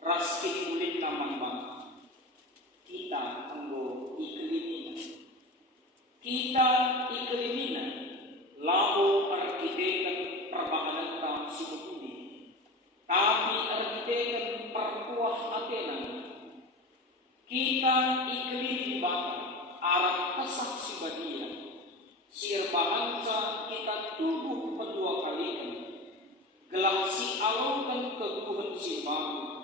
raskin kulit namang bangka. Kita anggo iklimina. Kita iklimina labo arkitekan perbahanan sibukuni. Tapi arkitekan perkuah Athena. Kita iklim bangka arah kesaksi badia. Sir bangsa kita tubuh kedua kalian. Gelang si alurkan keguhan si baru.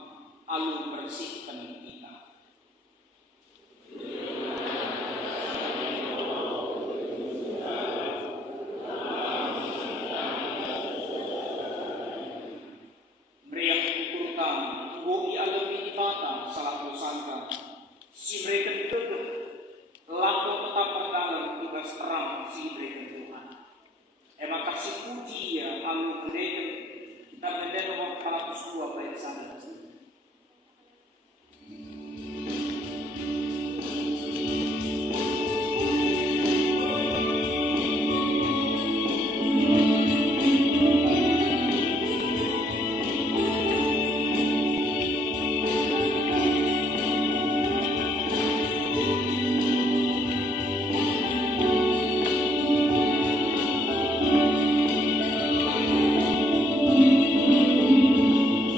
Alur bersihkan kita. Meriah kurkan, bui alami ibata salah sangka. Si mereka tegak, laku tetap dalam tugas terang si mereka Tuhan. Emang kasih puji ya, alur mereka kita mendengar para pesua baik sana.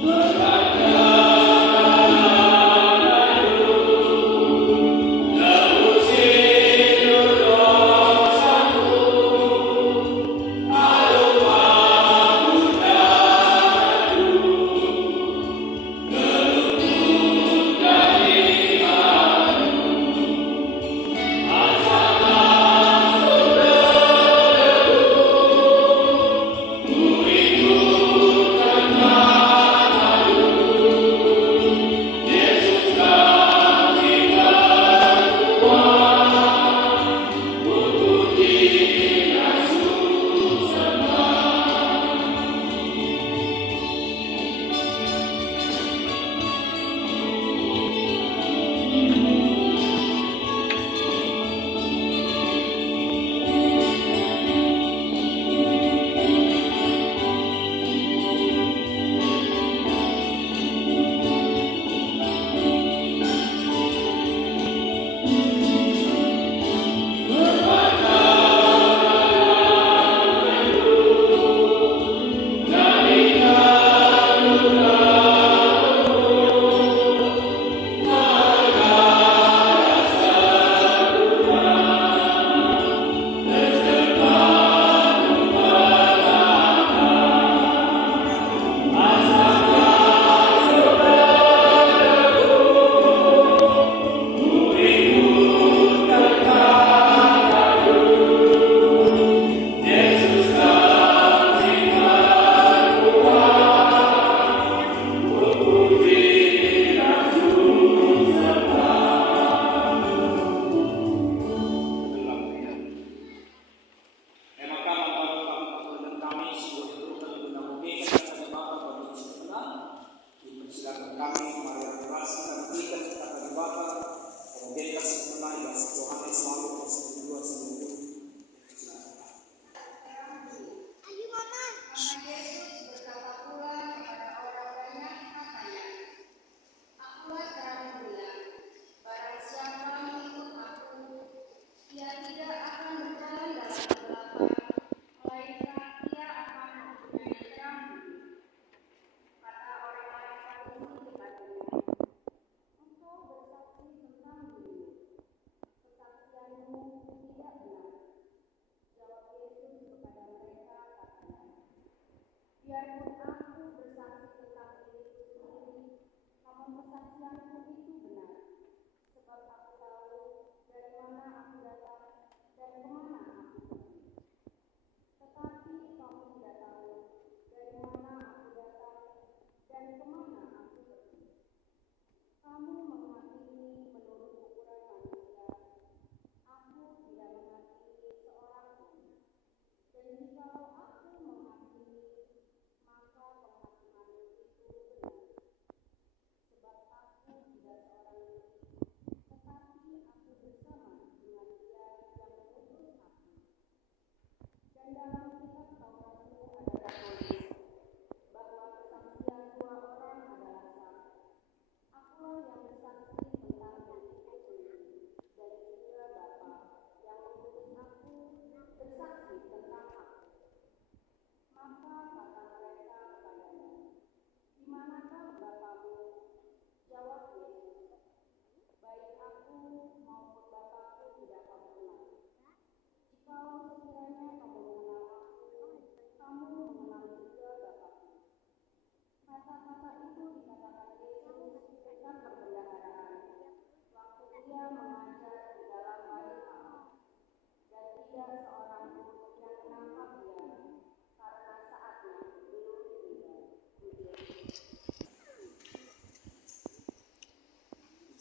Terima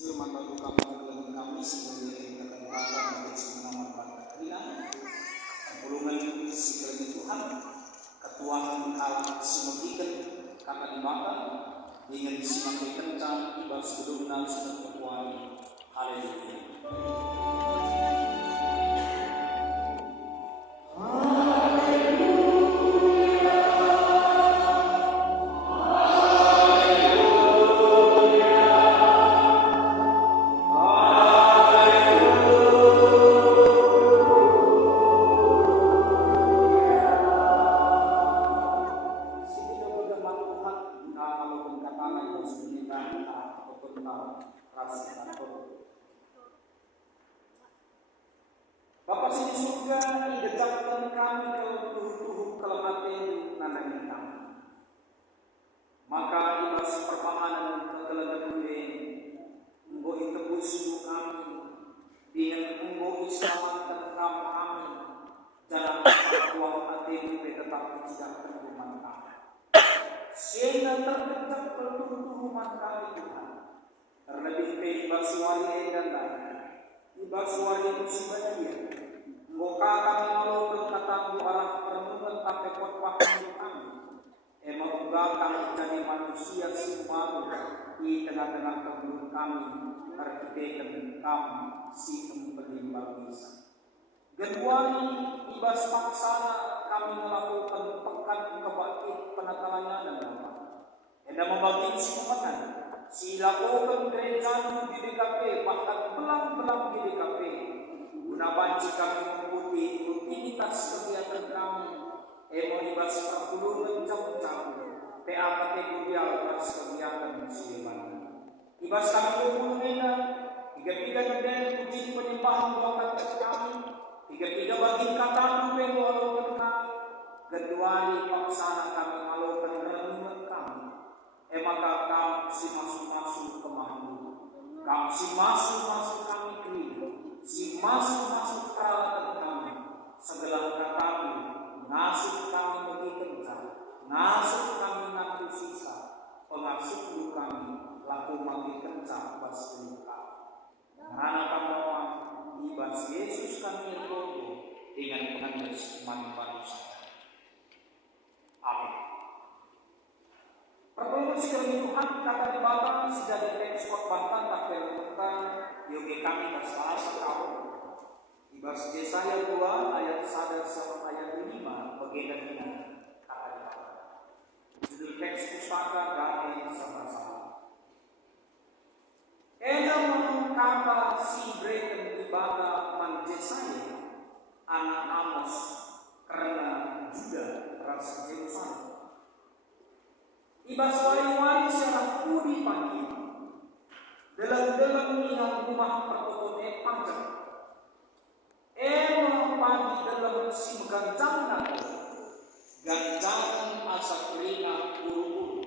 firman batu kami dalam kami sebagai kata kata untuk semenaman bangsa Krina perpulungan si kerja Tuhan ketuaan Allah semegikan kata di mata dengan simakai kencang tiba sebelumnya sudah terkuali. Haleluya. Bapa sini surga didekatkan kami ke tuhuh-tuhuh kelemahan nanang kami. Maka ibas permahanan ketelan kude enggo itebus kami dengan enggo iselamatkan kami jalan uang hati tetap tidak terkuman kami. Sehingga terdekat ke tuhuh-tuhuh kami Tuhan. Terlebih ke ibas wali dan lain. Ibas wali musibah dia. Moga kami malu berkata arah perenungan tak pot waktu kami. Moga kami jadi manusia baru di tengah-tengah kebun kami. Artikan kami si pemberimbang bisa. Keduanya ibas paksana kami melakukan pekan kebakti penatalannya dan apa. Enda membagi si pemenang. Si lakukan gereja di DKP bahkan belang-belang di DKP. Gunakan kami mengikuti rutinitas kegiatan kami, ibas perpuluhan jam-jam, PAKT Kudial atas kegiatan musliman. Ibas kami berpuluhnya, tiga-tiga negara uji penyembahan buatan kami, tiga-tiga bagi kata nubeng walaupun kami, kecuali paksana kami melakukan renungan kami. Maka kami si masuk-masuk ke mahmud, kami si masuk-masuk kami keliru. Si masuk peralatan kami, segala kami, nasib kami begitu kencang, nasib kami nanti sisa, pengasuh kami, laku makin kencang pas luka. Karena kami ibas Yesus kami berdoa dengan pengajas manusia. Amin. Pertolongan sekali Tuhan kata di Bapak sudah di teks khotbah tak tentang yogi kami keselasa tahun. Ibas Yesaya 2 ayat 1 sampai ayat 5 bagian ini kata di Bapak. Judul teks pustaka Damai Sama-sama. Edom kata si breken ibadah man Yesaya anak Amos karena Juda ras Yerusalem. Ibas wali-wali secara kudi pagi dalam minat rumah pertokohan panjang. Pagi dalam si ganjangan asakrina buru-buru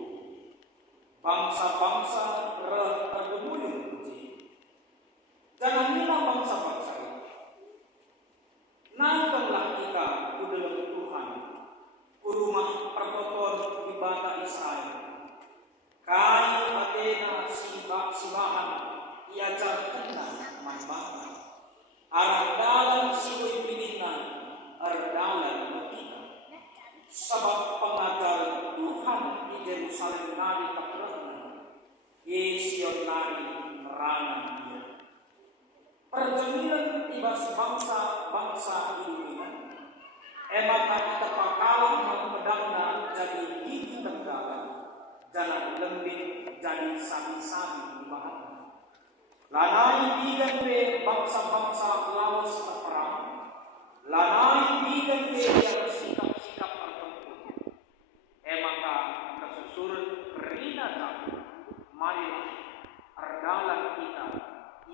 bangsa-bangsa tergemuyung jangan lima bangsa-bangsa itu. Nangkanlah kita ke dalam Tuhan ke rumah pertokohan ibadah Israel. Kayu Athena sibahan iajarkanlah manbaka. Ardalan siway pinina, ardalan makina. Sebab pengajar Tuhan di Yerusalem nari kaprahna, Yesion nari rana dia. Perjemilan ibas bangsa ini, emang kita pakalang mempedangna jadi gigi tenggalan. Jalan lembing jadi sabi-sabi di bahan. Lanai bidan pe bangsa-bangsa lawas perang. Lanai bidan pe yang sikap-sikap tertentu. Maka kesusuran kerina kami. Marilah ardalan kita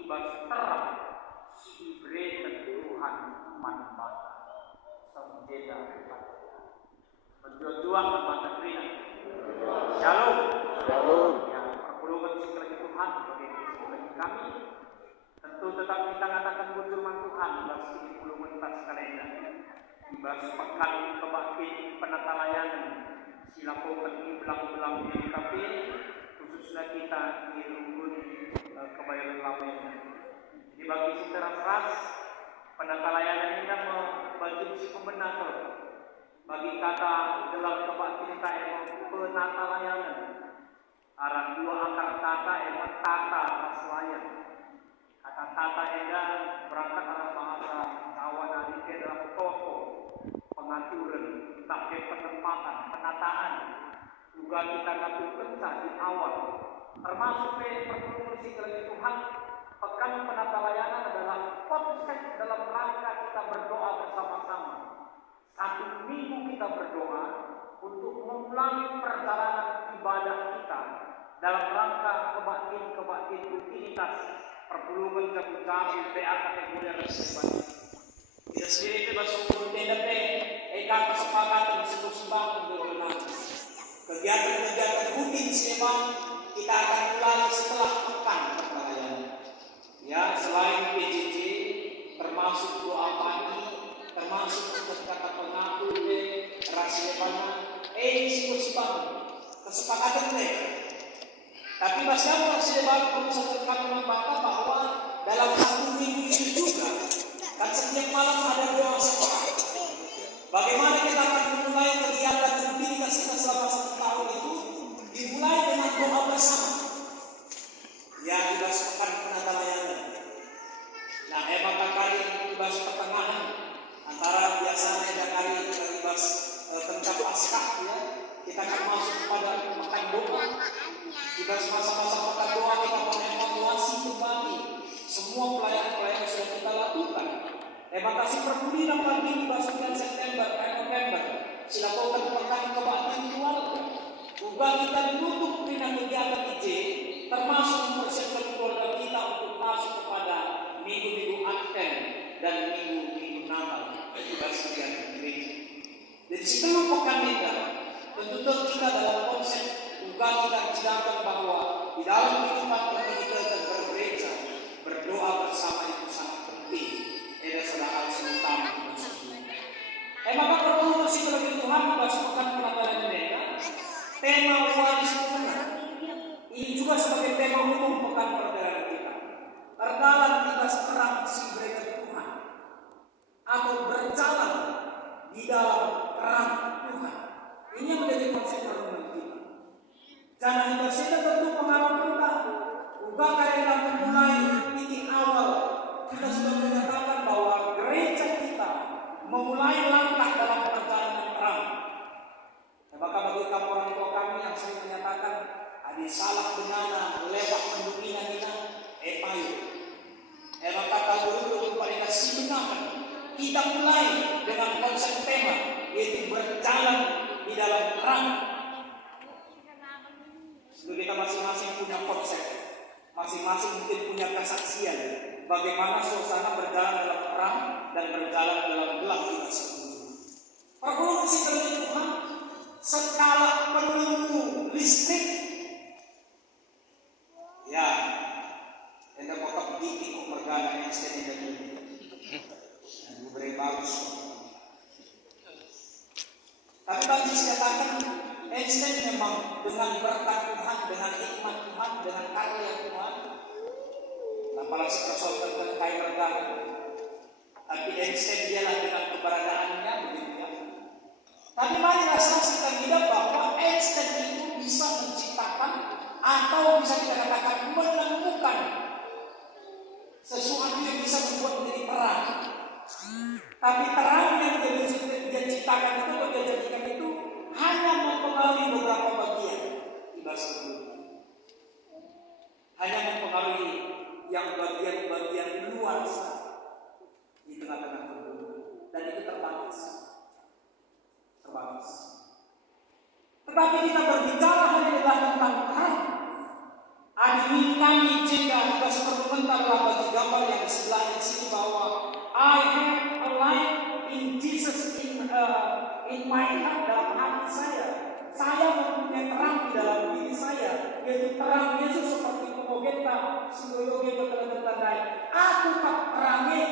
ibas terang si ibreten Tuhan manbata. Semjeda berjuang mata kerina. Shalom. Shalom. Yang perpuluhan sekali Tuhan bagi kami tentu tetap kita katakan firman Tuhan bagi 10 menit kalender bagi pekan kebakti penatalayanan silakan belang-belang di KP khususnya kita di Runggun Kebayoran bagi si keras penata layanan ini membagi si pembenar bagi kata dalam kebak kita penata layanan arah dua akar kata tata raslayan kata tata berangkat arah bahasa Jawa nanti adalah toko pengaturan tapi penempatan penataan juga kita lakukan di awal termasuk perfungsi dari Tuhan. Pekan penata layanan adalah konsep dalam rangka kita berdoa bersama-sama. Satu minggu kita berdoa untuk memulai perjalanan ibadah kita dalam rangka kebaktian rutinitas perpuluhan jam-jam PA kategori resepsi. Kita sendiri masuk TDP, kesepakatan sembang berdoa. Kegiatan-kegiatan rutin sembang kita akan mulai setelah pekan penata layanan. Ya, selain PJJ, termasuk doa pagi, termasuk kata pengaku, rahasia banyak, disebut kesepakatan mereka. Tapi masyarakat rahasia banyak perlu saya membantah bahwa dalam satu minggu itu juga, kan setiap malam ada doa sepakat. Bagaimana kita akan memulai kegiatan rutinitas kita selama 1 tahun itu dimulai dengan doa bersama. Ya, dibahas pekan penata layanan. Nah, maka kali dibahas pertengahan antara biasanya ada kali dibahas tentang Paskah ya. Kita akan masuk kepada pekan doa. Dibahas masa-masa pekan doa kita mengevaluasi kembali semua pelayanan-pelayanan yang sudah kita lakukan. Maka si perbudian pagi dibahas bulan September, November. Silakan pekan kebaktian keluarga. Juga kita ditutup dengan kegiatan IJ, termasuk mempersiapkan keluarga kita untuk masuk kepada minggu-minggu Advent dan minggu-minggu Natal. Itu bagian gereja. Jadi sebelum pekan kita, tentu kita dalam konsep juga kita sedangkan bahwa di dalam kehidupan kita bergereja, berdoa bersama itu sangat penting. Ada salah hal utama. Maka perlu sih bagi Tuhan membahas pekan penata mereka. Tema waris kemenangan ini juga sebagai tema umum pekan perjalanan kita. Berjalan di atas terang si berkat Tuhan atau berjalan di dalam terang Tuhan. Ini yang menjadi konsep renungan kita. Jangan kita tentu pengaruh kita. Juga karena memulai titik awal kita sudah menyatakan bahwa gereja kita memulai langkah dalam perjalanan terang. Maka bagi kamu orang tua kami yang sering menyatakan adik salah benana lewat pendukinan kita payu. Maka kalau dulu paling kasih benakan kita mulai dengan konsep tema yaitu berjalan di dalam terang. Sebelum kita masing-masing punya konsep, masing-masing mungkin punya kesaksian bagaimana suasana berjalan dalam terang dan berjalan dalam gelap kita sendiri. Perlu kasih Tuhan skala peluru listrik ya ada kotak dikit pergana yang saya tidak tahu beri bagus tapi bagi saya katakan Einstein memang dengan berkat Tuhan, dengan hikmat Tuhan, dengan karya Tuhan apalagi seperti terkait pergana tapi Einstein dialah dengan keberadaannya begitu ya. Tapi mari saksikan kita bahwa Einstein itu bisa menciptakan atau bisa kita katakan menemukan sesuatu yang bisa membuat menjadi terang. Tapi terang yang dia ciptakan itu atau dia jadikan itu hanya mempengaruhi beberapa bagian di bahasa dulu. Hanya mempengaruhi yang bagian-bagian luar di tengah-tengah tubuh dan itu terbatas. Tetapi kita berbicara adalah tentang terang. Admin kami jika kita sebentarlah bagi gambar yang di sebelah sini bahwa I have a light in Jesus in my heart dalam hati saya. Saya mempunyai terang di dalam diri saya, yaitu terang Yesus seperti pemogeta, seluruh kita telah tertandai. Aku tak terangnya.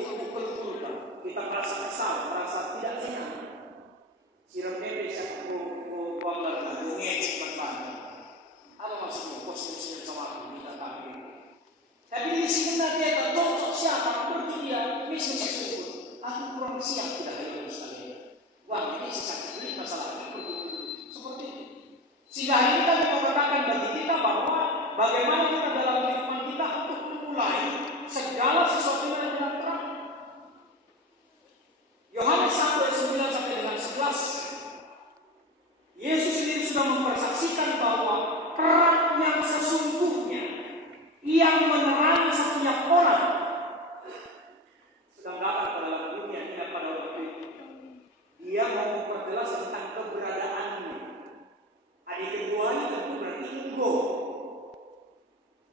pukul-pukul kita merasa kesal, merasa tidak senang. Siram bebek siapa bangga dongeng sebentar. Apa maksudnya? Posisi sama aku minta tapi. Tapi di sini tadi ada cocok siapa pun dia bisa sebut. Aku kurang siap tidak ada sekali. Wah ini sesuatu ini masalah itu seperti itu. Sehingga ini kami mengatakan bagi kita bahwa bagaimana kita dalam kehidupan kita untuk memulai segala sesuatu yang dengan terang. Yohanes 1:9-11. Yesus sendiri sudah mempersaksikan bahwa terang yang sesungguhnya yang menerangi setiap orang sedang datang ke dalam dunia tidak pada waktu itu. Dia mau memperjelas tentang keberadaannya. Adik kedua ini tentu berarti ego.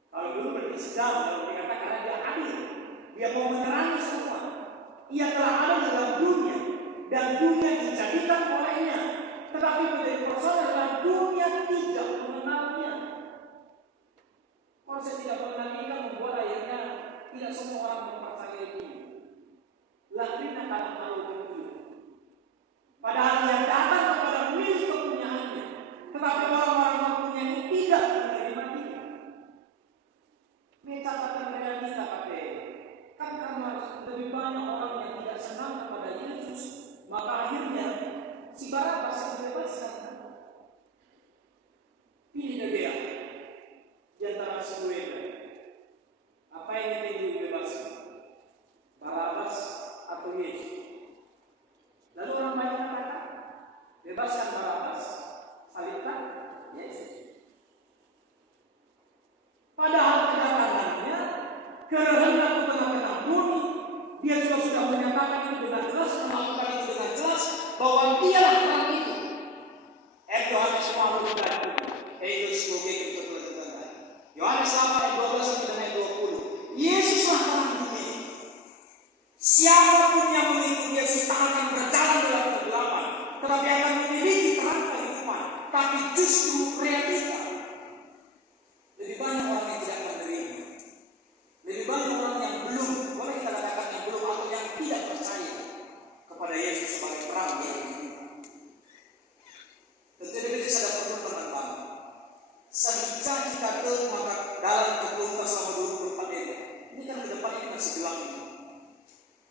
Kalau dulu berarti sedang, kalau dikatakan karena dia adil. Dia mau menerangi semua. Ia telah ada dalam dunia dan dunia dijadikan olehnya. Tetapi menjadi persoalan adalah dunia tidak mengenalnya. Konsep tidak mengenalnya membuat akhirnya tidak semua orang mempercayai dia. Latrina akan terlalu tinggi. Padahal yang datang kepada milik kepunyaannya, tetapi orang-orang yang punya itu tidak menerima dia. Mencatatkan dengan kita pakai. Kan karena lebih banyak orang yang tidak senang kepada Yesus, maka akhirnya si Barabas yang dibebaskan. Pilih dia di antara semua itu. Apa yang ingin dibebaskan? Barabas atau Yesus? Lalu orang banyak katakan, bebaskan Barabas, salibkan Yesus. Padahal kedatangannya kehendak tengah-tengah bumi, dia juga sudah menyatakan itu dengan jelas, melakukan itu dengan jelas bahwa dialah terang itu. Yohanes 8:12. Yohanes 8:12-20. Yesuslah terang dunia. Siapapun yang mengikuti Yesus tak akan berjalan dalam kegelapan, tetapi akan memiliki terang kehidupan. Tapi justru realita lebih banyak orang yang tidak menerima. Lebih banyak orang yang belum, boleh kita katakan yang belum atau yang tidak percaya kepada Yesus sebagai terang yang hidup. Tentu kita sadar perlu teman-teman. Sehingga kita maka dalam kehidupan selama 24 tahun. Ini kan ke depan ini masih gelap.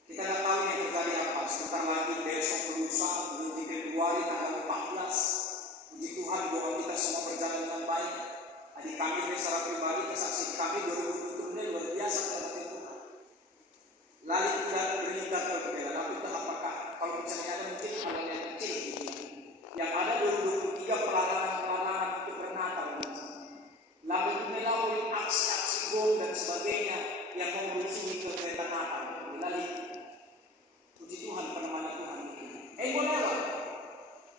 Kita tidak tahu yang terjadi apa. Sebentar lagi besok lusa di Februari tanggal 14. Puji Tuhan bahwa kita semua berjalan dengan baik. Adik kami ini secara pribadi kesaksian kami 2020 ini luar biasa dalam Tuhan. Lalu kita berlibat berbeda. Tapi itu apakah kalau misalnya mungkin hal yang kecil yang ada 2023 pelanggaran itu Natal. Lalu melalui aksi-aksi bom dan sebagainya yang mengurusi ke kereta Natal. Lalu puji Tuhan penemani Tuhan itu. Bonero.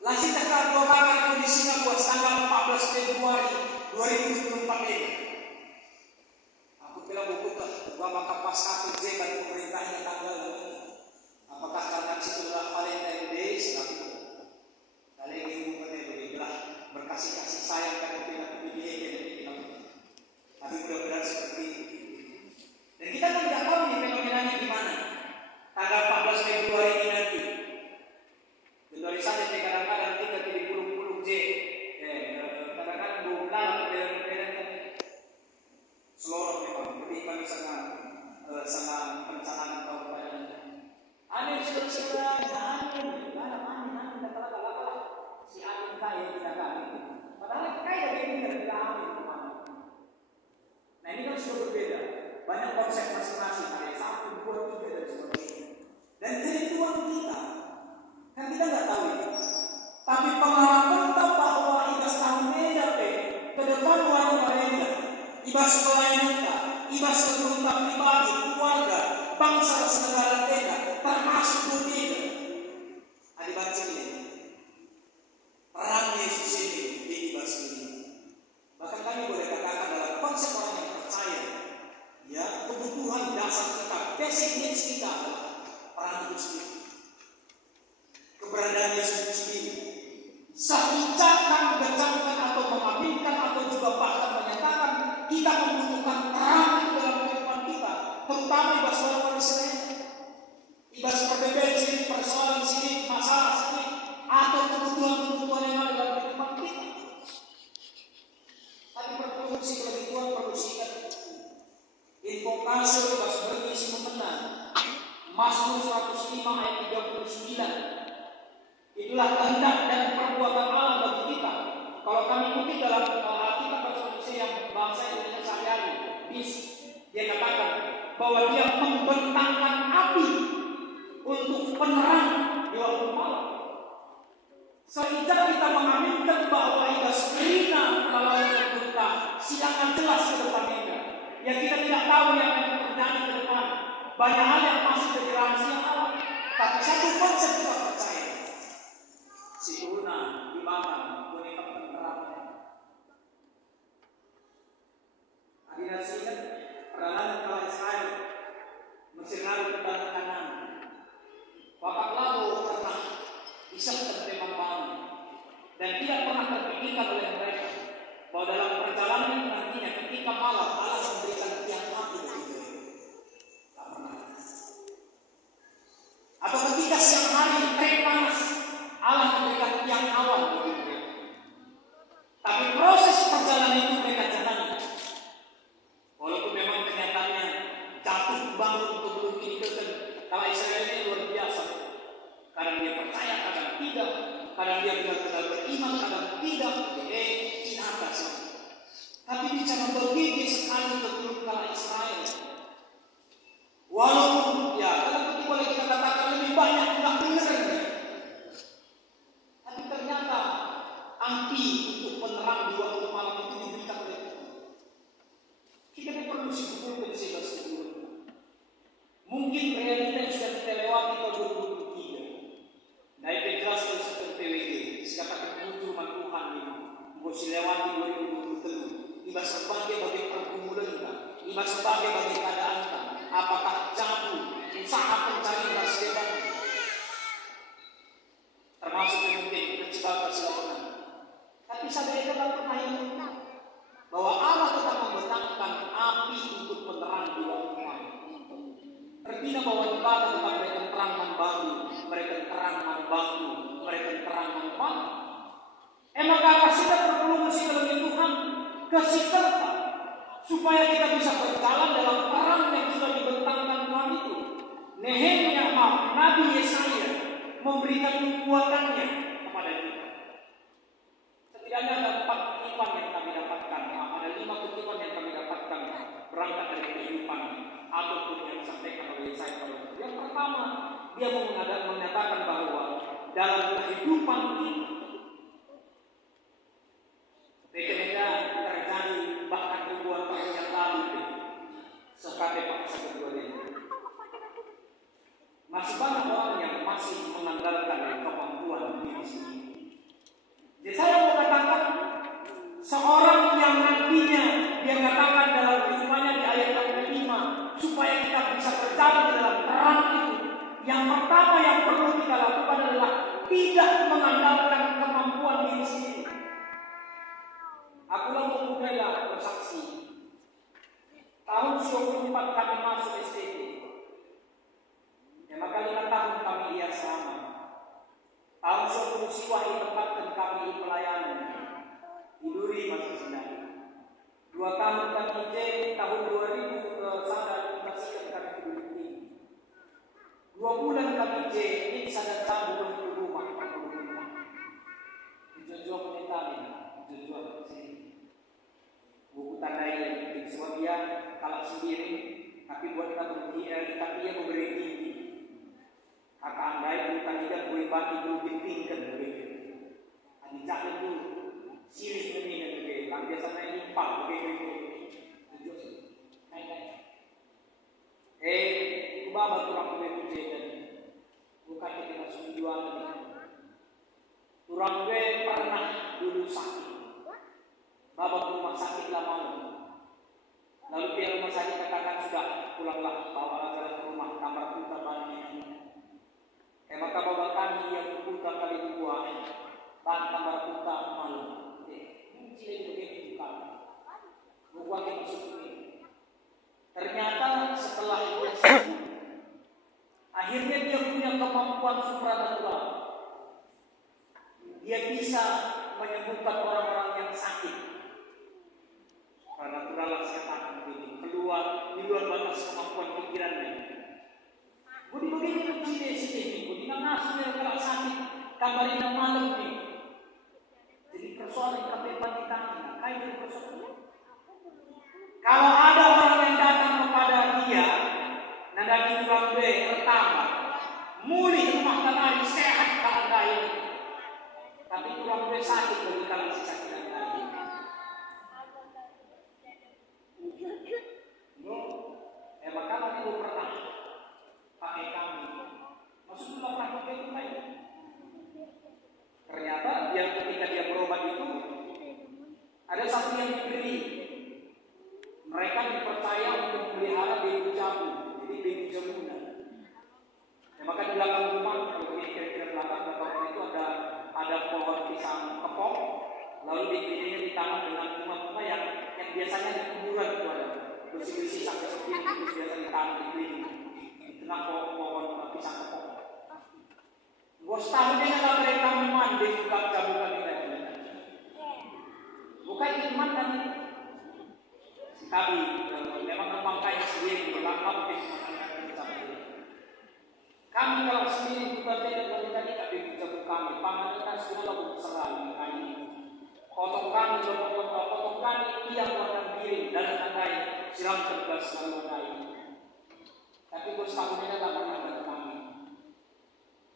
Lagi tekan doakan kondisinya buat tanggal 14 Februari 2024 ini. Aku kira buku gua maka pas KPJ dan pemerintahnya tanggal ini. Apakah karena setelah Valentine Day tapi kali ini benar berkasih-kasih sayang karena kita pilih kita. Tapi mudah-mudahan seperti itu. Dan kita tidak tahu ini fenomenanya gimana. Tanggal 14 Februari ini nanti. Dari saja kadang-kadang kita di pulung-pulung J. Kadang-kadang bukan perbedaan seluruh memang. Jadi kami sangat perencanaan tahun depan. Amin sudah amin. Amin kata-kata si amin kaya tidak kami. Padahal kaya dari ini tidak amin kemana. Nah ini kan sudah berbeda. Banyak konsep masing-masing. Ada 1, 2, 3 dan sebagainya. Dan jadi Tuhan kita. Kan kita nggak tahu ini. Tapi pengalaman kita bahwa ibas tahun beda ke depan warna-warna ibas pelayan kita, ibas keberuntungan pribadi, keluarga, bangsa dan negara kita, termasuk dunia. Adik baca ini. Perang Yesus ini di ibas ini. Bahkan kami boleh katakan dalam konsep orang yang percaya, ya kebutuhan dasar kita, basic needs kita adalah perang itu sendiri. Keberadaan Yesus sendiri. Sehijakan, mengejarkan atau mengaminkan atau juga bahkan menyatakan kita membutuhkan terang dalam kehidupan kita, terutama ibas orang Israel. firman Tuhan perlu diingat. Invokasi bebas berisi memenang. Mazmur 105 ayat 39. Itulah kehendak dan perbuatan Allah bagi kita. Kalau kami kutip dalam Alkitab bahasa Indonesia yang bahasa Indonesia sehari-hari, dia katakan bahwa dia membentangkan api untuk penerang di waktu malam. Sejak kita mengaminkan bahwa Idas Krina melawan kita, silakan jelas ke depan kita. Yang kita tidak tahu yang akan terjadi ke depan. Banyak hal yang masih jadi rahasia Allah. Tapi satu konsep kita percaya. Si Tuna di mana boneka penerangan. Hadirat ingat perjalanan kalau Israel Mesir lalu ke tanah Kanaan. Wakaf lalu pernah Ishak tertembak bangun dan tidak pernah terpikirkan oleh mereka bahwa dalam perjalanan itu nantinya ketika malam Allah memberikan tiang api bagi mereka. Tak pernah. Atau ketika siang hari terik panas Allah memberikan tiang awan bagi mereka. Tapi proses perjalanan itu mereka jalani. Walaupun memang kenyataannya jatuh bangun untuk berdiri kalau Israel ini luar biasa. Kadang dia percaya, kadang tidak. Kadang dia benar-benar beriman, kadang tidak. Ini atas. Tapi bicara bergigih sekali betul kalau Israel. Walaupun ya, kalau boleh kita katakan lebih banyak tidak benar. Tapi ternyata api untuk penerang di waktu malam itu diberikan oleh Tuhan. Kita perlu simpulkan sebab-sebab. Mungkin realita yang sudah kita lewati tahun 2023. Nah itu jelas oleh satu PWD. Dikatakan muncul Tuhan ini. Mesti lewati 2023. Iba sebagai bagi pergumulan kita. Iba sebagai bagi keadaan kita. Apakah jatuh usaha pencari beras debat. Termasuk mungkin kecelakaan kesilapan. Tapi saya tetap percaya bahwa Allah tetap membentangkan api untuk penerang di waktu malam. Artinya bahwa di bawah tempat mereka terang membantu, mereka terang membantu, mereka terang membantu. Maka kita perlu mesti lebih Tuhan kasih serta supaya kita bisa berjalan dalam perang yang sudah dibentangkan Tuhan itu. Nehemia, Nabi Yesaya memberikan kekuatannya kepada kita. Setidaknya ada 4 kutipan yang kami dapatkan, ada 5 kutipan yang kami dapatkan berangkat dari kehidupan ataupun yang disampaikan oleh Yesaya. Yang pertama, dia menyatakan bahwa dalam kehidupan kita mereka terjadi bahkan ribuan tahun yang lalu sekali paksa kedua ini. Masih banyak orang yang masih mengandalkan kemampuan diri sendiri. Jadi saya mau katakan seorang yang nantinya dia katakan dalam kehidupannya di ayat yang kelima supaya kita bisa berjalan dalam terang itu. Yang pertama yang perlu kita lakukan adalah tidak mengandalkan kemampuan diri sendiri. Aku lalu mulailah bersaksi. Tahun 94 kami masuk STT. Ya maka 5 tahun kami ia sama. Tahun 10 siswa ditempatkan kami pelayanan. Tiduri masa sendiri. 2 tahun kami J, tahun 2000 sampai dikasihkan kami Tiduri. 2 bulan kami J, ini sadar cabut ke rumah. Jujur kita ini, jujur sini. Buku tandai yang penting sebab dia kalau sendiri, tapi buat kita berdiri, tapi dia memberi tinggi. Maka andai bukan tidak boleh bagi dulu ditingkan begitu. Anjak itu siris ini kan begitu. Yang biasanya impal begitu. Ubah turang begitu jadi. Bukan kita masuk jualan ini. Turang gue pernah dulu sakit. Bapak rumah sakit lama. Lalu pihak rumah sakit katakan sudah pulanglah bawa aja ke rumah kamar kita banyak. Maka bapak kami yang berputar kali 2 bahan kamar kita malam. Mungkin begitu kami. Bukan kita masuk ini. Ternyata setelah itu akhirnya dia punya kemampuan supranatural. Dia bisa menyembuhkan orang-orang yang sakit. Karena gambar ini malam nih. Jadi persoalan kebebasan kita kayak jadi persoalan. Kalau ada orang yang datang kepada dia, nandang tulang pertama, muli rumah tanah sehat kalau lain, tapi tulang sakit bagi kalau sakit lain. Maka nanti gue pernah pakai kami, maksudnya pernah pakai itu lain. Ternyata dia ketika dia berobat itu ada satu yang diberi. Mereka dipercaya untuk memelihara baby jamu, jadi baby jamunan. Maka di belakang rumah, kalau ini kira-kira belakang itu ada pohon pisang kepok, lalu dikelilingi di tangan dengan bunga-bunga yang biasanya di kuburan itu ada bersih-bersih sampai seperti itu biasa ditanam di tengah pohon pisang kepok. Gue setahun ini kalau mereka mandi juga jamukan kita. Bukan iman kan? Tapi memang memakai sendiri berlangkap di kami kalau sendiri bukan tidak tapi jamu kami pangan kita sudah lalu serang kami potong kami yang warna biru dan tandai siram cerdas lalu lain. Tapi gue setahun ini tak pernah ada kami.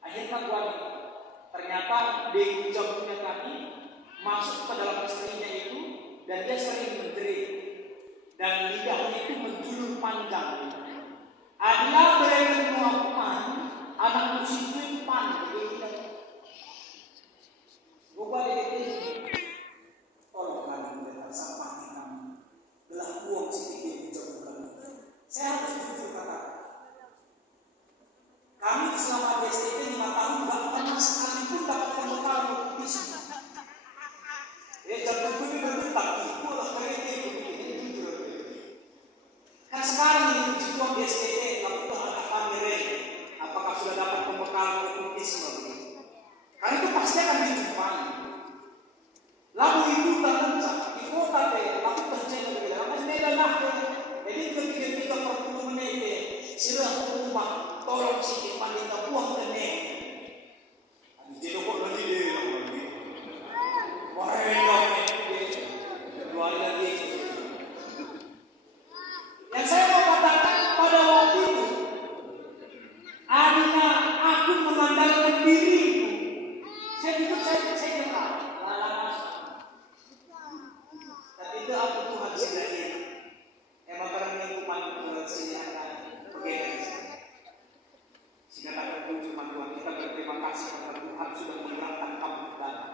Akhirnya buat ternyata baby jamunya tadi masuk ke dalam istrinya itu dan dia sering menjerit dan lidahnya itu menjulur panjang. Dia berikan pengakuan anak musik itu panik. Bukan itu. Tolong kami berikan sampah di kami. Belah uang sedikit jauh kami. Saya harus jujur kata. Kami selama di STP 5 tahun tidak pernah sekalipun dapat pembekal kompetisi. Jangan begini berbentak. Itulah kereta itu. Kan sekarang ini uji tuang di STP, apakah ada pameran, apakah sudah dapat pembekalan kompetisi karena itu pasti akan dijumpai. Lalu itu tak kencang di kota deh, aku kerja lebih lama sepeda lah. Jadi ketika 40 menit sirah rumah, tolong sikit pandita buang kene. Jadi kok lagi deh, wah enak dua lagi. Yang saya mau katakan pada waktu itu, adanya aku mengandalkan diriku. Saya pikir saya dengar, tapi itu aku Tuhan sendiri. Emang karena hukuman Tuhan sendiri akan bagaimana? Sehingga tak cuma Tuhan kita berterima kasih kepada Tuhan sudah menggerakkan kamu kembali.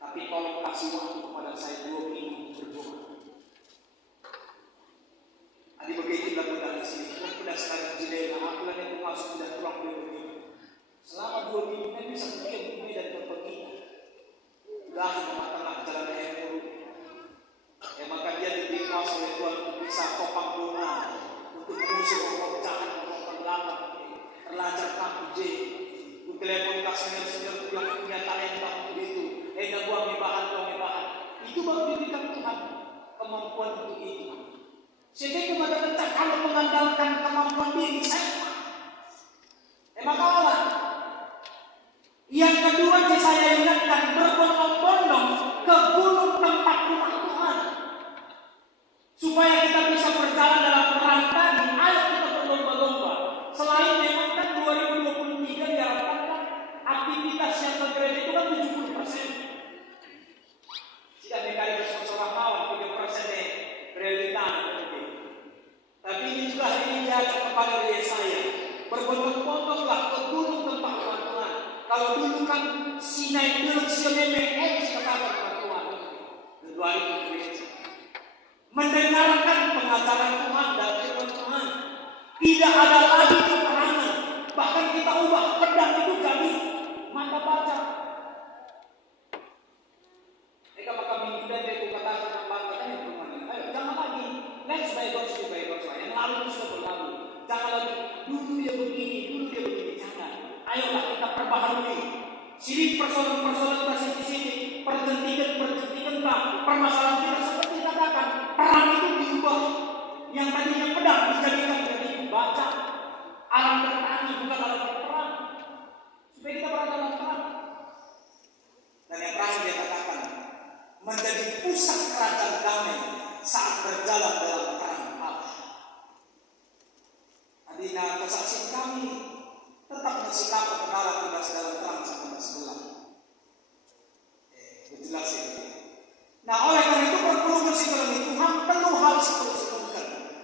Tapi tolong kasih waktu kepada saya 2 minggu berdoa. Adik begitu lagu dari sini, aku sudah sekali jendela, aku lagi masuk sudah pulang begini. Selama 2 minggu kan bisa begini dan pergi. Dah tengah jalan yang buruk. Maka dia diberikan oleh Tuhan untuk bisa topang doa, untuk mengusir orang jahat, orang terlambat, terlajar kamu je. Untuk telepon kasih senior yang punya talenta untuk itu. Buang bahan. Itu baru diberikan Tuhan kemampuan untuk itu. Sehingga kepada kalau mengandalkan kemampuan diri saya, maka Allah. Yang kedua saya ingatkan berbondong-bondong ke gunung tempat rumah Tuhan, supaya kita bisa berjalan dalam kerangka di ayo kita berlomba-lomba. Selain memang kan 2023 diharapkan aktivitas yang tergerak itu kan 70%. Jika DKI bersorak lawan 3% realita. Tapi ini juga ini diajak kepada diri saya. Berbondong-bondonglah ke gunung tempat Tuhan. Kalau dulu kan Sinai dulu siomeme kata Tuhan. Kedua itu mendengarkan pengajaran Tuhan dan firman Tuhan. Tidak ada lagi keterangan. Bahkan kita ubah pedang itu jadi mata baca. Mereka bakal minggu dan itu katakan apa-apa yang Tuhan. Ayo jangan lagi. Let's by God's way. Yang lalu itu sudah berlalu. Jangan lagi dulu dia begini. Jangan. Ayolah kita perbaharui. Sini persoalan di sini. Perjentikan permasalahan kita seperti katakan. Perang itu diubah. Yang tadinya pedang dijadikan menjadi baca. Alam bertani bukan alam berperang. Supaya kita berada dalam perang. berjalan dalam terang Allah. Adina kesaksian kami tetap bersikap kebenaran tidak dalam terang sampai sebelah. Jelas ini. Nah, oleh karena itu perlu bersikap Tuhan penuh hal seperti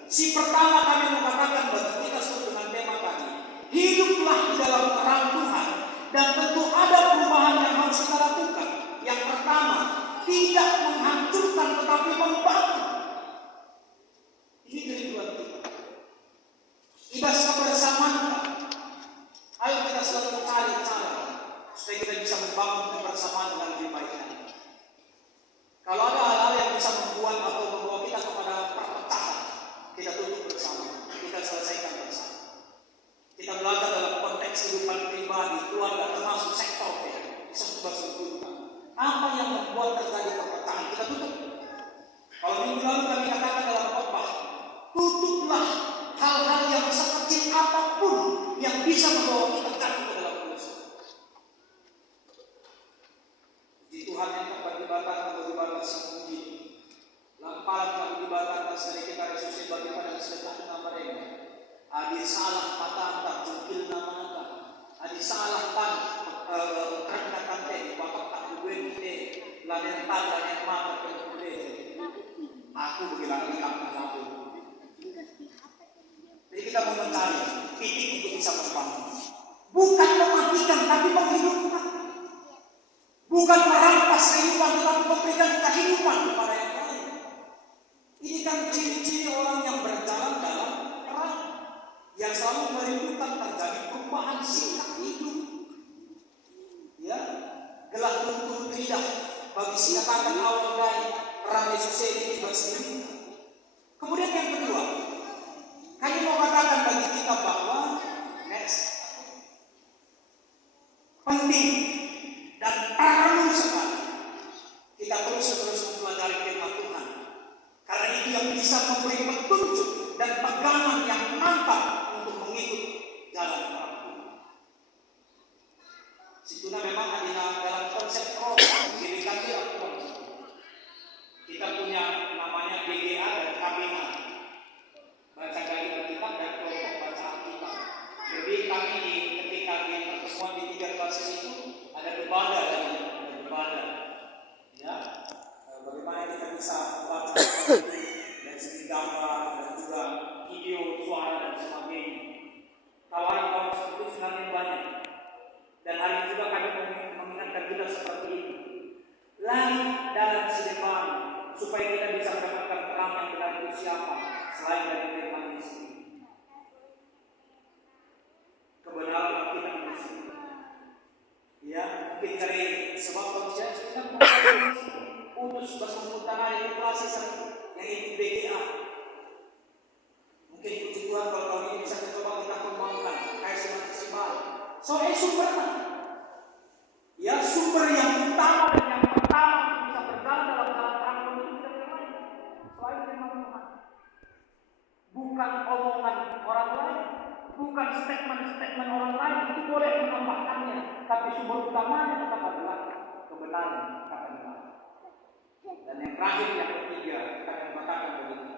si pertama kami mengatakan bagi kita sesuai dengan tema tadi, hiduplah di dalam terang Tuhan, dan tentu ada perubahan yang harus kita lakukan. Yang pertama, tidak menghancurkan tetapi membangun. Ini kerinduan kita. Ibas kebersamaan. Ayo kita selalu cari cara supaya kita bisa membangun kebersamaan dengan lebih baik. Kalau ada hal-hal yang bisa membuat atau membawa kita kepada perpecahan, kita tutup bersama, kita selesaikan bersama. Kita belajar dalam konteks kehidupan pribadi, keluarga, termasuk sektor sebuah struktur. Apa yang membuat terjadi perpecahan, kita tutup. Kalau minggu lalu kami katakan dalam khotbah, tutuplah hal-hal yang sekecil apapun yang bisa membawa kita jatuh ke dalam dosa. Di Tuhan yang peribatan semudi, lamparan peribatan dari kita Yesus bagaimana sedekah dengan mereka. Adi salah patah tak jukil nama, adi salah pan kerana kante bapak tak duwe kita laden pada yang mata kedua. Aku bilang ini kamu tahu. Jadi kita mau mencari titik untuk bisa membangun. Bukan mematikan tapi menghidupkan. Bukan merampas kehidupan tetapi memberikan kehidupan kepada yang lain. Ini kan ciri-ciri orang yang berjalan dalam terang, yang selalu merindukan terjadi perubahan sikap hidup. Ya, gelah luntur tidak bagi si katakan awal dari orang Yesus ini bersih. Kemudian yang kedua, kami mau katakan bagi kita bahwa penting dan perlu sekali kita terus mempelajari firman Tuhan, karena itu yang bisa memberi petunjuk dan pegangan yang mantap untuk mengikut jalan terang Tuhan. Situna memang ada dalam konsep program dedikasi aktual. Kita punya namanya BGA dan KBA, baca dari Alkitab dan kelompok baca Alkitab. Jadi kami ketika di pertemuan di 3 basis itu ada debat ya, bagaimana kita bisa membaca dari segi gambar dan juga video, suara dan sebagainya. Tawaran seperti itu sebenarnya banyak. Dan hari ini juga kami mengingatkan juga seperti itu. Lari dalam depan supaya kita bisa mendapatkan terang yang benar itu siapa selain dari firman ini sendiri. Kebenaran kita di sini. Ya, mungkin cari sebab konsep kita utus bersemutan inflasi yang itu BGA. Mungkin puji Tuhan kalau tahun ini bisa coba kita kembangkan kayak maksimal. Soalnya sumbernya, ya sumber yang utama dan yang pertama untuk bisa berjalan dalam jalan terang itu tidak lain selain firman Tuhan. Bukan omongan orang lain, bukan statement orang lain, itu boleh menambahkannya, tapi sumber utamanya tetap adalah kebenaran kata Tuhan. Dan yang terakhir, yang ketiga, kita akan katakan begini.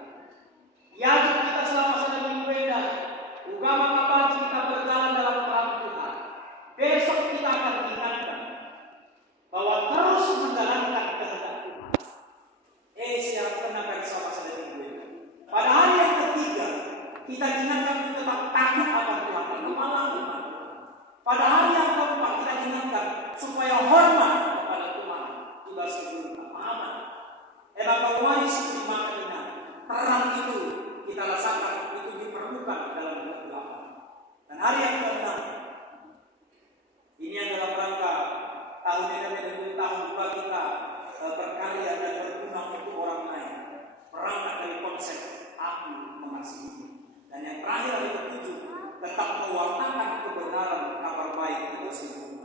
Ya, kita selama sedang beribadah, ugama kapan kita berjalan dalam terang Tuhan. Besok kita akan diingatkan bahwa terus menjalankan kehendak Tuhan. Siapa kenapa selama sedang beribadah? Pada hari yang ketiga, kita diingatkan untuk tetap takut akan Tuhan, itu malam Tuhan. Pada hari yang keempat, kita diingatkan supaya hormat kepada Tuhan, juga sebelum pemahaman. Evaluasi seperti makna terang itu kita rasakan itu diperlukan dalam kegelapan. Dan hari yang keenam, ini adalah rangka tahun ini menjadi tahun juga kita berkarya dan berguna untuk orang lain. Berangkat dari konsep aku mengasihi. Dan yang terakhir hari ketujuh, tetap mewartakan kebenaran kabar baik itu semua.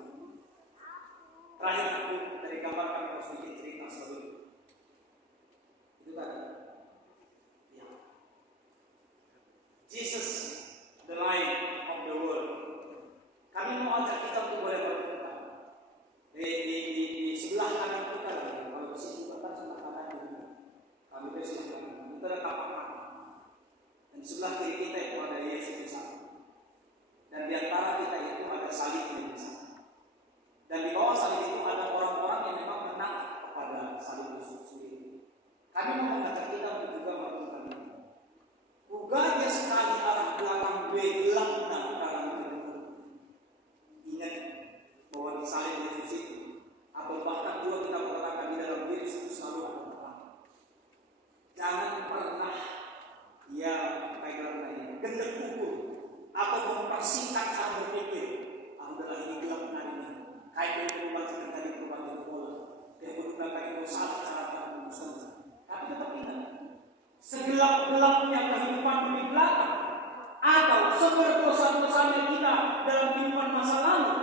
Terakhir aku dari gambar kami harus bikin cerita seperti itu. Itu tadi. Ya. Jesus, the light of the world. Di sebelah kiri kita itu ada Yesus di sana. Dan di antara kita itu ada salib di sana. Dan di bawah salib itu ada orang-orang yang memang menang kepada salib Yesus itu. Kami mau mengajak kita untuk juga melakukan itu. Uganya sekali arah belakang gue gelap karang kedua. Ingat bahwa di salib Yesus itu, atau bahkan juga kita mengatakan di dalam diri Yesus selalu ada terang. Jangan pernah gendek ukur atau mempersingkat cara berpikir. Adalah ini gelap ini. Kayak berubah dari berubah bola. Kayak berubah kayak salah cara kamu. Tapi tetap ingat, segelap-gelapnya kehidupan di belakang atau seberdosa-dosanya kita dalam kehidupan masa lalu,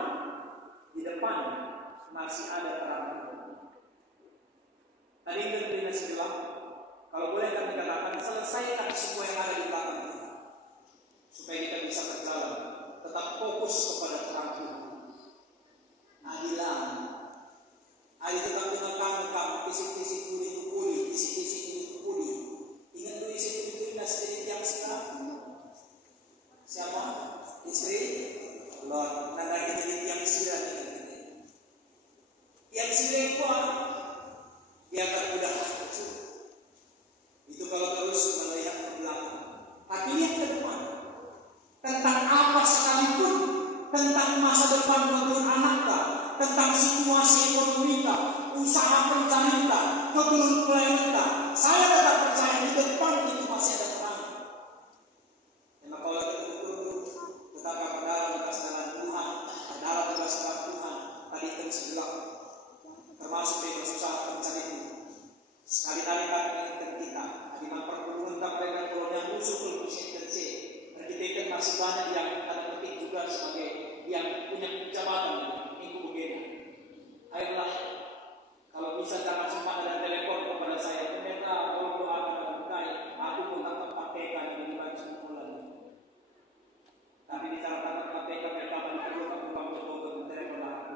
di depan masih ada terang. Tadi kita segelap. Kalau boleh kami katakan, selesaikan semua yang ada di belakang kita, supaya kita bisa berjalan tetap fokus kepada terang Tuhan. Adilah, hari tetap dengan kamu kisik-kisik pulih, kisik-kisik pulih. Ingat dulu isi itu sedikit yang sekarang. Siapa? Istri? Lord, tanda kita yang istirahat. Yang istirahat kuat, dia akan mudah kecil. Itu kalau terus melihat ke belakang. Tapi lihat ke depan. Tentang apa sekalipun, tentang masa depan bagi anaknya, tentang situasi ekonomi kita, usaha pencarian kita, keturun kita, saya tetap percaya di depan itu masih ada terang. Karena kalau kita tunduk, tetap berdalam di atas jalan Tuhan, berdalam di atas jalan Tuhan. Tadi kita sebelah, termasuk di usaha pencarian. Sekali-kali kami ingatkan kita, di mana perkebunan dengan kolonial musuh arsitektur masih banyak yang ada penting juga sebagai yang punya jabatan minggu begini. Ayolah, kalau bisa jangan sempat ada telepon kepada saya, pendeta tolong doakan dan berkai, aku pun akan praktekkan di dibaca bulan. Tapi di saat akan praktekkan mereka perlukan bukan betul telepon aku.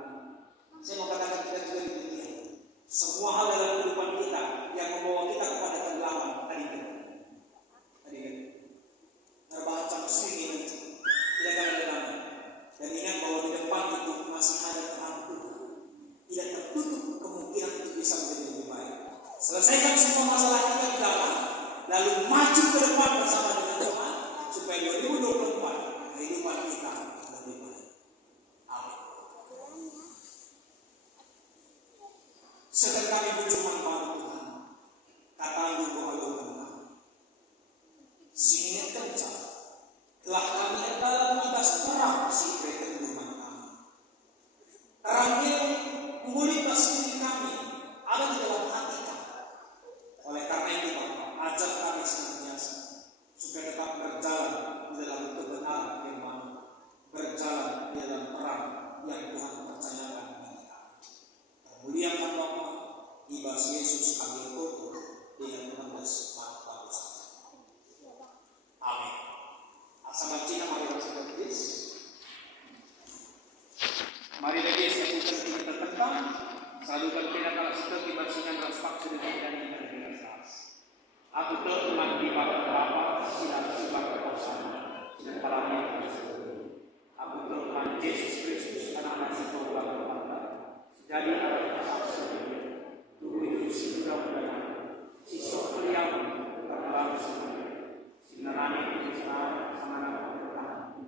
Saya mau katakan kita juga demikian. Semua hal dalam kehidupan kita yang membawa kita kepada kegelapan tadi terbaca mesin tidak ada dalamnya. Dan ingat bahwa di depan itu masih ada terang Tuhan. Tidak tertutup kemungkinan itu bisa menjadi lebih baik. Selesaikan semua masalah kita di dalam, lalu maju ke depan bersama dengan Tuhan supaya 2024 kehidupan kita lebih baik. Amin. Sedang kami berjumpa Tuhan, kata Ibu Alukan kami. Singkat kencang, telah kami dalam atas terang si kehidupan kami. Terangnya mengulitas diri kami ada di dalam hati kami. Oleh karena itu Bapak, ajar kami senantiasa supaya tetap berjalan di dalam kebenaran firman, berjalan di dalam terang yang Tuhan percayakan bagi kami. Kemuliaan Bapak, ibas Yesus kami tutup dengan menembus mata dosa. Amin. Sahabat Cina, mari kita berdiri. Mari lagi saya bukan kita tertentang. Salukan kita kalau sudah dibacakan respek sudah dan kita jelas. Aku telah di bapa sinar subak kekuasaan dan parahnya aku telah Yesus Kristus anak nasi Tuhan Bapa. Jadi ada saksi tubuh itu sudah berada. Sisok beliau terlalu semuanya. Sinarani itu sama bertahan.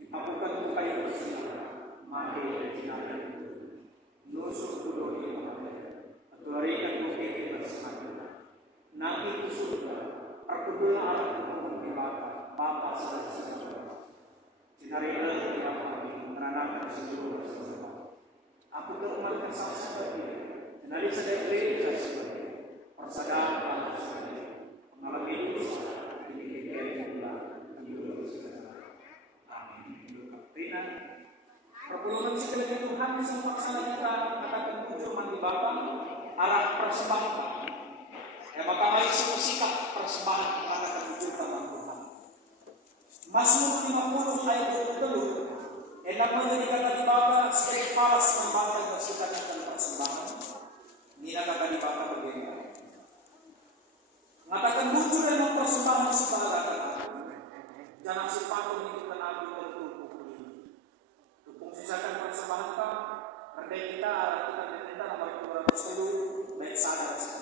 Dipakukan buka itu sinar. Mati sinar itu. Nusuk dulu di mana? Atularikan bukit di bersama. Nabi itu surga. Aku dulu aku di Bapa saudara. Sinar itu tidak kami menerangkan seluruh bersama. Aku terumatkan salah seperti Nari sedang beri seperti persadaran mengalami itu ini Amin. Perpuluhan sekali Tuhan semua salah kita katakan tujuh mandi Bapa arah persembahan. Maka mari semua sikap persembahan katakan tujuh Tuhan. Mazmur 50 ayat 20. Enak menjadikan di Bapa sebagai palas membangkang bersuka dan persembahan. Ini kata di Bapa begini. Mengatakan muncul dan mempersembahkan persembahan sembada jangan sipatung itu kenal tertutup dukung sisakan persembahan Pak merdeka kita nomor 207 baik sadar sekali.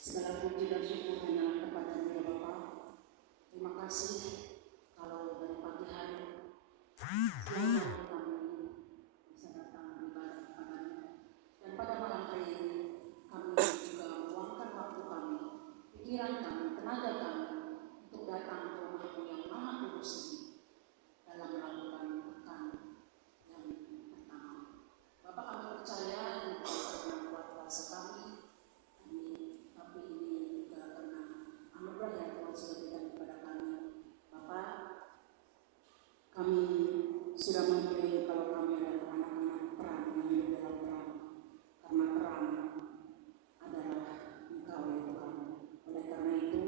Segala puji dan syukur hanya kepada Dia Bapa. Terima kasih kalau dari pagi hari kami bisa datang beribadah kepada-Nya. Dan pada malam hari ini kami juga meluangkan waktu kami, pikiran kami, tenaga kami untuk datang ke rumah-Mu yang Maha Kudus ini dalam melakukan pekan yang pertama. Bapak, kami percaya ini karena kuat kuasa kami, tapi ini juga karena anugerah yang Tuhan sudah berikan kepada kami. Bapak, kami sudah memilih kalau kami adalah anak-anak terang yang hidup dalam terang, karena terang adalah Engkau ya Tuhan. Oleh karena itu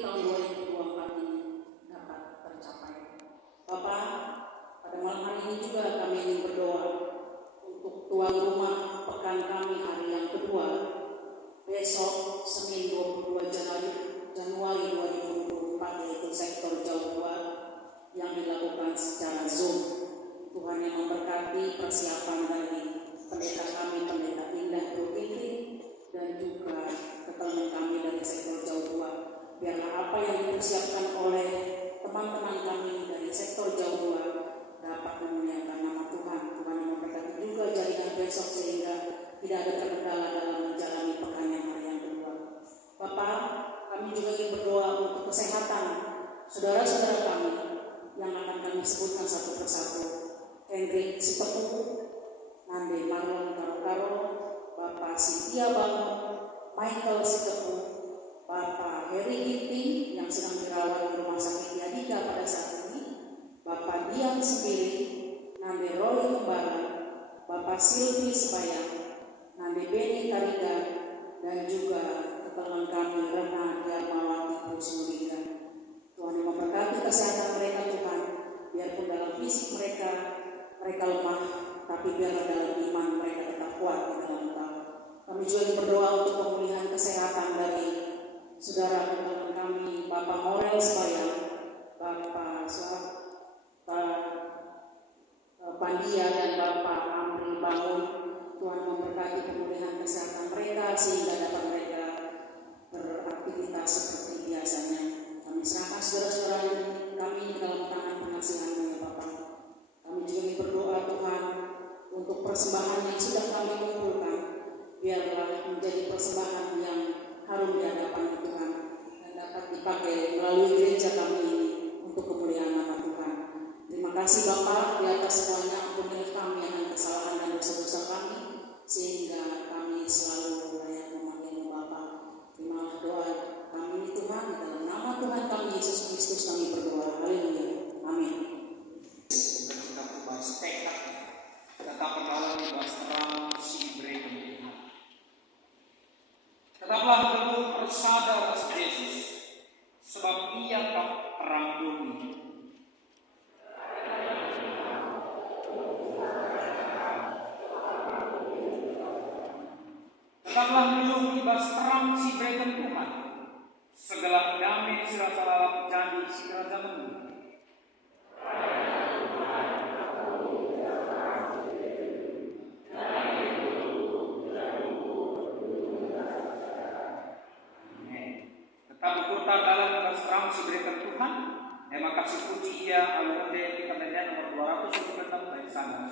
di tahun 2024 ini dapat tercapai. Bapak, pada malam hari ini juga kami ingin berdoa untuk tuan rumah pekan kami hari yang kedua, besok Senin 22 Januari 2024, yaitu sektor Jawa yang dilakukan secara Zoom. Tuhan yang memberkati persiapan dari pendeta kami, pendeta Indah Brokiki, dan juga keterangan kami dari sektor Jawa. Biarlah apa yang dipersiapkan oleh teman-teman kami dari sektor Jawa dapat memuliakan nama Tuhan. Tuhan yang memberkati juga jaringan besok sehingga tidak ada kendala dalam menjalani pekan yang hari yang kedua. Bapak, kami juga ingin berdoa untuk kesehatan saudara-saudara kami yang akan kami sebutkan satu persatu. Hendrik Sitepu, Nande Marlon Karo-Karo, Bapak Sintia Bangun, Michael Sitepu, Bapak Heri Ginting yang sedang dirawat di Rumah Sakit Yadika pada saat ini, Bapak Dian Sendiri, Nande Roy Kembaran, Bapak Silvi Sebayang, Nande Beni Tariga, dan juga keterangan kami Rena Diarmawati Pusmudika. Tuhan yang memberkati kesehatan mereka Tuhan, biarpun dalam fisik mereka lemah, tapi biarlah dalam iman mereka tetap kuat di dalam Engkau. Kami juga berdoa untuk pemulihan kesehatan dari saudara teman kami, Bapak Morel Sebayang, Bapak Pandia, dan Bapak Amri Bangun. Tuhan memberkati pemulihan kesehatan mereka sehingga dapat mereka beraktivitas seperti biasanya. Kami serahkan saudara-saudara kami di dalam tangan pengasihan-Mu ya Bapak. Kami juga ingin berdoa Tuhan untuk persembahan yang sudah kami kumpulkan, biarlah menjadi persembahan yang harum di hadapan Tuhan dan dapat dipakai melalui gereja kami ini untuk kemuliaan nama Tuhan. Terima kasih Bapak di atas semuanya, ampunilah kami akan kesalahan dan dosa-dosa kami sehingga kami selalu layak memanggil Bapak. Terimalah doa kami ini Tuhan, di dalam nama Tuhan kami Yesus Kristus kami berdoa. Haleluya. Amin. Kita berbahas tekad, tetap berlawan berbahas terang si mereka. Tetaplah teguh bersandar atas Yesus, sebab Ia tak perang dunia. Tetaplah teguh berbahas terang si mereka Tuhan, segala damai serasa lalap janji si kerajaan. Tetap berputar dalam berbahas terang si berikan Tuhan. Terima kasih puji Ia. Alhamdulillah kita menjadi nomor 226 dari sana.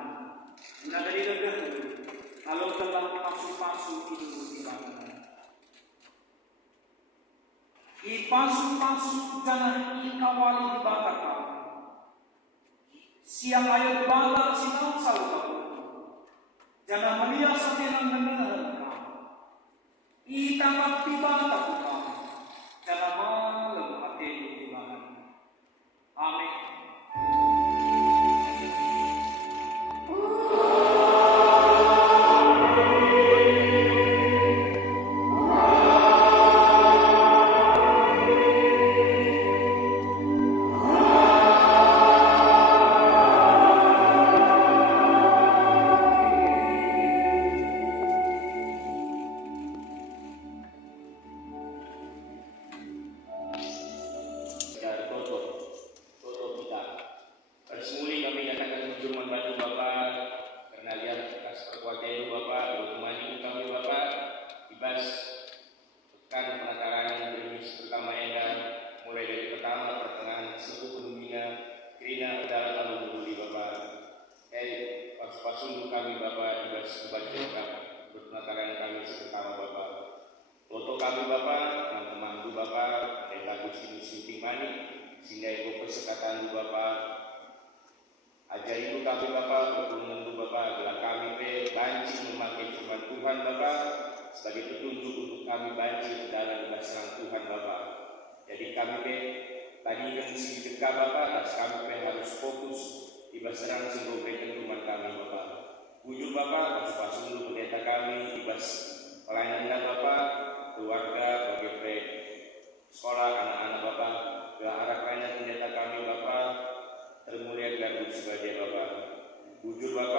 Tuhan. Guna dari legah kalau telah pasu-pasu itu dibangun. Ipasu-pasu jangan ikawali dibatakan. Siang ayat bala sinang salutaku. Jangan melia satenang menengah. Itangkap tiba takuka. Jangan malam hati dibangun. Amin. Ajari ibu kami Bapa, berkenan ibu Bapa, adalah kami banci memakai firman Tuhan Bapa sebagai petunjuk untuk kami banci dalam serang Tuhan Bapa. Jadi kami tadi yang mesti dekat Bapa, dan kami harus fokus di serang sehingga berikan firman kami Bapa. Wujud Bapa, harus pasung pendeta kami di pelayanan Bapa, keluarga, bagi sekolah anak-anak Bapa, ke arah pelayanan pendeta kami Bapa. Termulia dan sebagai Bapa. Wujud Bapa